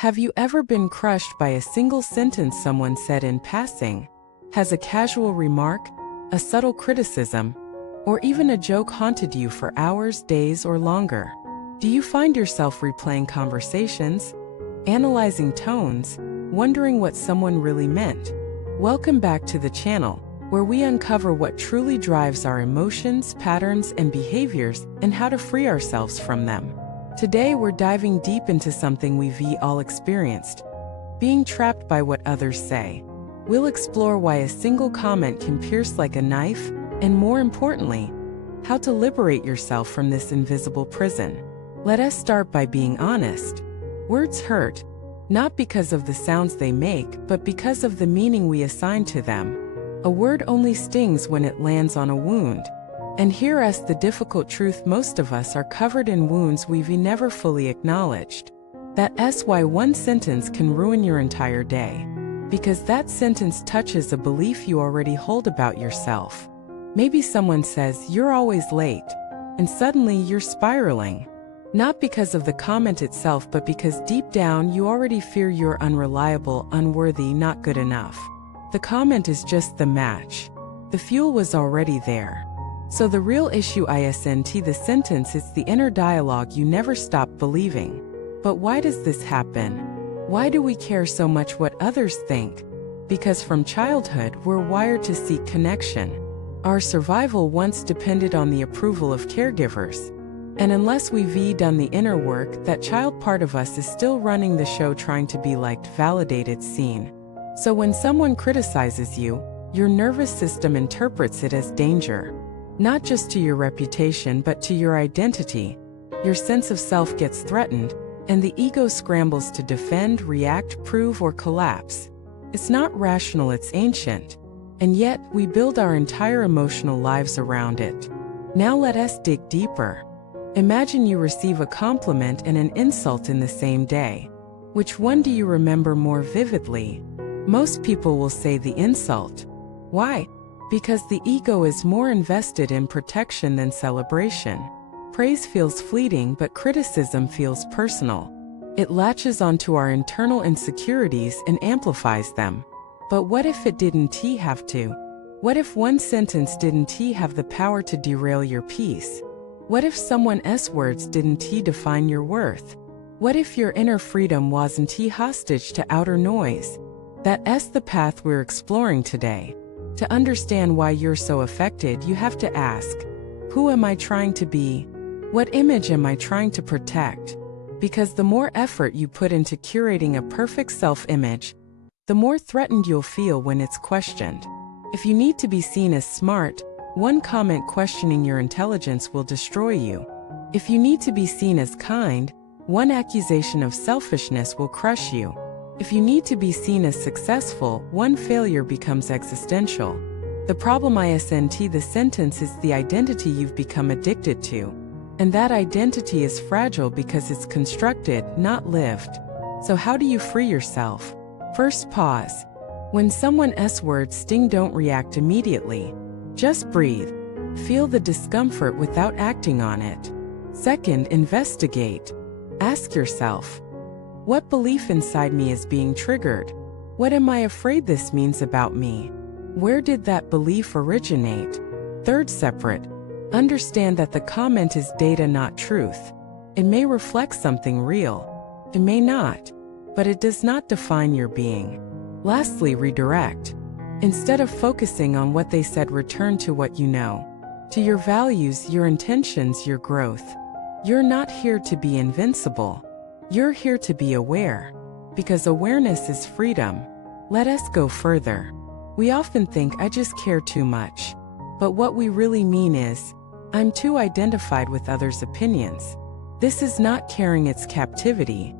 Have you ever been crushed by a single sentence someone said in passing? Has a casual remark, a subtle criticism, or even a joke haunted you for hours, days, or longer? Do you find yourself replaying conversations, analyzing tones, wondering what someone really meant? Welcome back to the channel, where we uncover what truly drives our emotions, patterns, and behaviors, and how to free ourselves from them. Today we're diving deep into something we've all experienced: being trapped by what others say. We'll explore why a single comment can pierce like a knife, and more importantly, how to liberate yourself from this invisible prison. Let us start by being honest. Words hurt, not because of the sounds they make, but because of the meaning we assign to them. A word only stings when it lands on a wound. And here's the difficult truth: most of us are covered in wounds we've never fully acknowledged. That's why one sentence can ruin your entire day. Because that sentence touches a belief you already hold about yourself. Maybe someone says, "You're always late," and suddenly you're spiraling. Not because of the comment itself, but because deep down you already fear you're unreliable, unworthy, not good enough. The comment is just the match. The fuel was already there. So the real issue isn't the sentence, it's the inner dialogue you never stop believing. But why does this happen? Why do we care so much what others think? Because from childhood we're wired to seek connection. Our survival once depended on the approval of caregivers. And unless we've done the inner work, that child part of us is still running the show, trying to be liked, validated, seen. So when someone criticizes you, your nervous system interprets it as danger. Not just to your reputation, but to your identity. Your sense of self gets threatened, and the ego scrambles to defend, react, prove, or collapse. It's not rational, it's ancient. And yet, we build our entire emotional lives around it. Now let us dig deeper. Imagine you receive a compliment and an insult in the same day. Which one do you remember more vividly? Most people will say the insult. Why? Because the ego is more invested in protection than celebration. Praise feels fleeting, but criticism feels personal. It latches onto our internal insecurities and amplifies them. But what if it didn't have to? What if one sentence didn't have the power to derail your peace? What if someone's words didn't define your worth? What if your inner freedom wasn't hostage to outer noise? That's the path we're exploring today. To understand why you're so affected, you have to ask, who am I trying to be? What image am I trying to protect? Because the more effort you put into curating a perfect self-image, the more threatened you'll feel when it's questioned. If you need to be seen as smart, one comment questioning your intelligence will destroy you. If you need to be seen as kind, one accusation of selfishness will crush you. If you need to be seen as successful, one failure becomes existential. The problem isn't the sentence, is the identity you've become addicted to. And that identity is fragile because it's constructed, not lived. So how do you free yourself? First, pause. When someone's words sting, don't react immediately. Just breathe. Feel the discomfort without acting on it. Second, investigate. Ask yourself, what belief inside me is being triggered? What am I afraid this means about me? Where did that belief originate? Third, separate. Understand that the comment is data, not truth. It may reflect something real. It may not. But it does not define your being. Lastly, redirect. Instead of focusing on what they said, return to what you know. To your values, your intentions, your growth. You're not here to be invincible. You're here to be aware. Because awareness is freedom. Let us go further. We often think, I just care too much. But what we really mean is, I'm too identified with others' opinions. This is not caring, it's captivity.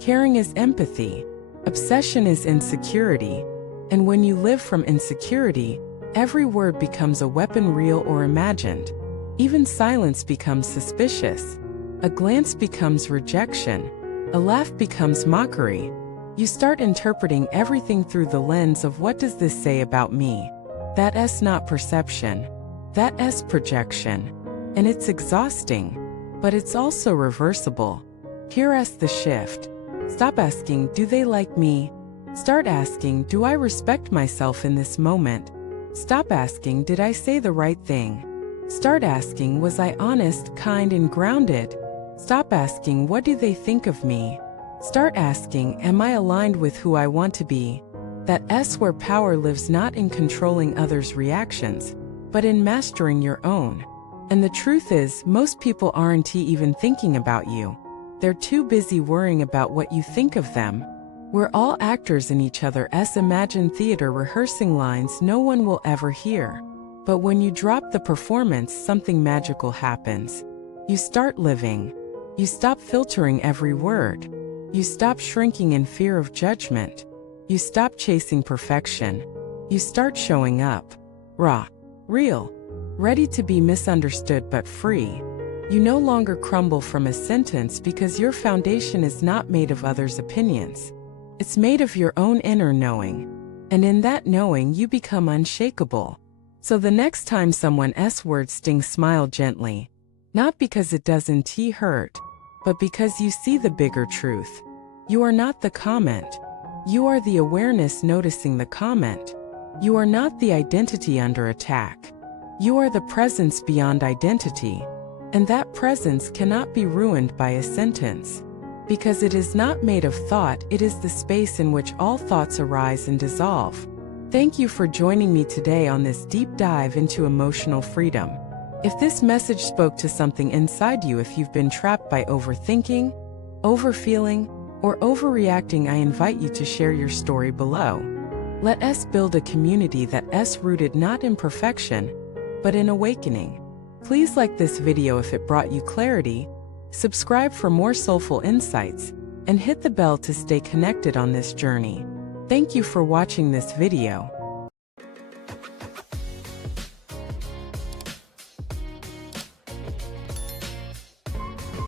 Caring is empathy. Obsession is insecurity. And when you live from insecurity, every word becomes a weapon, real or imagined. Even silence becomes suspicious. A glance becomes rejection. A laugh becomes mockery. You start interpreting everything through the lens of, what does this say about me? That's not perception. That's projection. And it's exhausting. But it's also reversible. Here's the shift. Stop asking, do they like me? Start asking, do I respect myself in this moment? Stop asking, did I say the right thing? Start asking, was I honest, kind, and grounded? Stop asking, what do they think of me? Start asking, am I aligned with who I want to be? That's where power lives, not in controlling others' reactions, but in mastering your own. And the truth is, most people aren't even thinking about you. They're too busy worrying about what you think of them. We're all actors in each other's imagined theater, rehearsing lines no one will ever hear. But when you drop the performance, something magical happens. You start living. You stop filtering every word. You stop shrinking in fear of judgment. You stop chasing perfection. You start showing up. Raw. Real. Ready to be misunderstood but free. You no longer crumble from a sentence because your foundation is not made of others' opinions. It's made of your own inner knowing. And in that knowing, you become unshakable. So the next time someone's words sting, smile gently. Not because it doesn't hurt, but because you see the bigger truth. You are not the comment. You are the awareness noticing the comment. You are not the identity under attack. You are the presence beyond identity. And that presence cannot be ruined by a sentence. Because it is not made of thought, it is the space in which all thoughts arise and dissolve. Thank you for joining me today on this deep dive into emotional freedom. If this message spoke to something inside you, if you've been trapped by overthinking, overfeeling, or overreacting, I invite you to share your story below. Let us build a community that's rooted not in perfection, but in awakening. Please like this video if it brought you clarity, subscribe for more soulful insights, and hit the bell to stay connected on this journey. Thank you for watching this video.